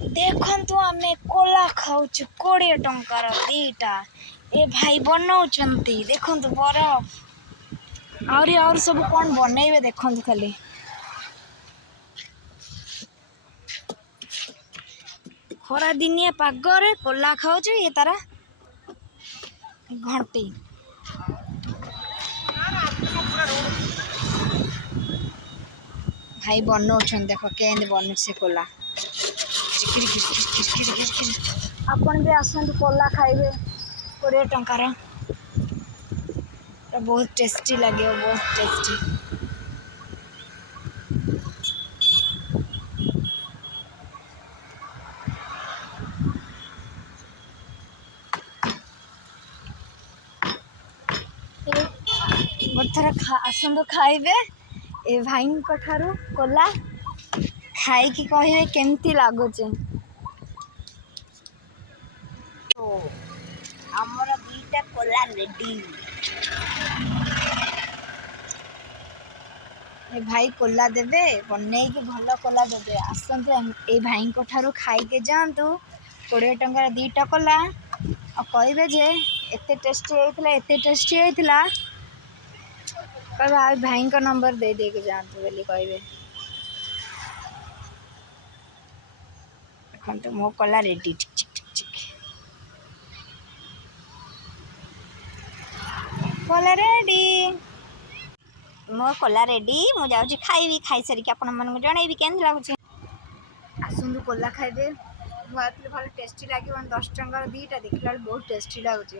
देखु आम कोला खाऊ 20 टंकार दीटा ए भाई बनाऊँच देखु बरफ और सब कौन बनइबे देखु खाली खरा दिनिया पागरे कोला खाऊ ये तारा घंटी भाई बनाऊँ देख के बनु से कोला आपन भी आसतु कोला खाइबे 20 टंकार बहुत टेस्टी लगे बहुत टेस्टी गोटे थर आसतु खाइबे ए भाई ठारू कोला खाई कि कहिबे केमती लागुचे तो हमर दीटा कोला रेडी ए भाई कोला देबे बनै कि भल कोला देबे आसतु ए भाई ठारू खाई के जातु 20 टंकार दीटा कोला आ कहिबे जे एते टेस्टी होइतिला कहबे भाई का नंबर दे दे के जातु बोली कहिबे এখন তো মো কলা রেডি कला रेडी मो कोला रेडी मु जाऊँ खाइबी खाई सारिक आपण मन जनइबी केमती लगुच आसतु कोला खाइबे भाई भल टेस्टी लगे 10 टंकार दीटा देखला बहुत टेस्टी लगुच।